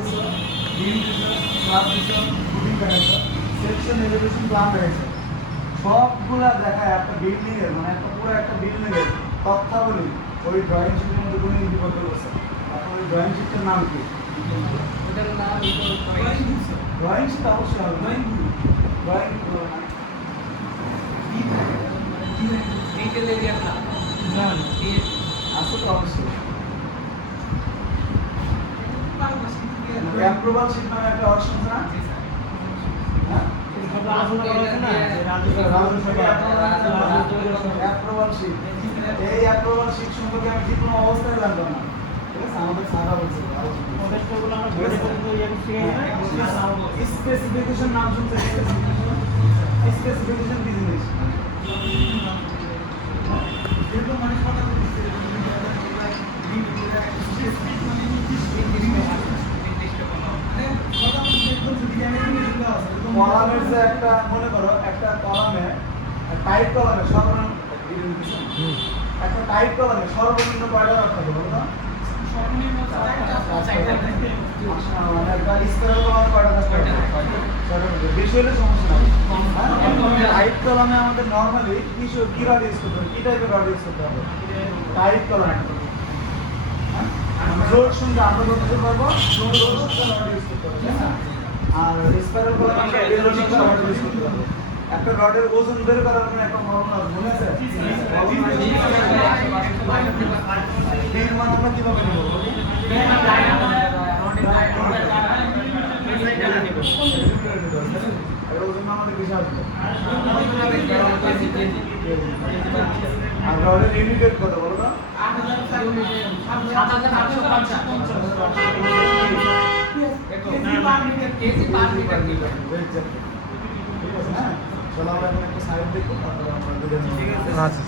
দিছো, বিম দিছো, স্ল্যাব দিছো, ফুটিং দেখাইছো, সেকশন এলিভেশন প্ল্যান দেখাইছো। সবগুলা দেখায় একটা বিল্ডিং এর মানে একটা পুরো একটা বিল্ডিং এর তথ্যাবলী ওই ড্রয়িং শিটের মধ্যে কোনো লিপিবদ্ধ করছে। এখন ওই ড্রয়িং শিটের নাম কি? ওটার নাম ড্রয়িং শিট অবশ্যই হবে। ড্রয়িং ডিটেল এরিয়া না না আছে তো অবশ্যই। অ্যাপ্রুভাল শিট নামে একটা অপশন আছে না? হ্যাঁ? Approval sheet. এই অ্যাপ্রুভাল শিট সম্পর্কে আমি ঠিক কোনো অবস্থায় জানতাম না। ঠিক আছে, আমাদের সারা বলছিল স্পেসিফিকেশন নাম শুনতে স্পেসিফিকেশন কি জিনিস? কলামের যে একটা মনে করো একটা কলামে টাইপ কলামে সর্বনিম্ন একটা টাইপ কলামে সর্বনিম্ন কয়টা রাখতে হবে বলো তো? মানে একটা স্কয়ার কলামে কয়টা রাখতে হবে? বেশি হলে সমস্যা নাই। টাইপ কলামে আমাদের নরমালি কি রড ইউজ করতে হবে? কি টাইপের রড ইউজ করতে হবে? টাইপ কলামে রড শুনতে আমরা বলতে পারবো রড ইউজ করতে হবে, তাই না? আর স্পাইরাল কলামে আমরা বেলজিক রড ইউজ করতে হবে। একটা রডের ওজন বের করার জন্য একটা ফর্মুলা মনে আছে? এর মান আমরা কিভাবে নেব? এর ওজন আমাদের বেশি আসবে। আর রডের ইউনিট কত বলো তো? 7800 কেজি পার মিটার ঠিক আছে, হ্যাঁ চলো আমরা এখন একটা সাইড দেখবো, তারপরে আমরা আচ্ছা।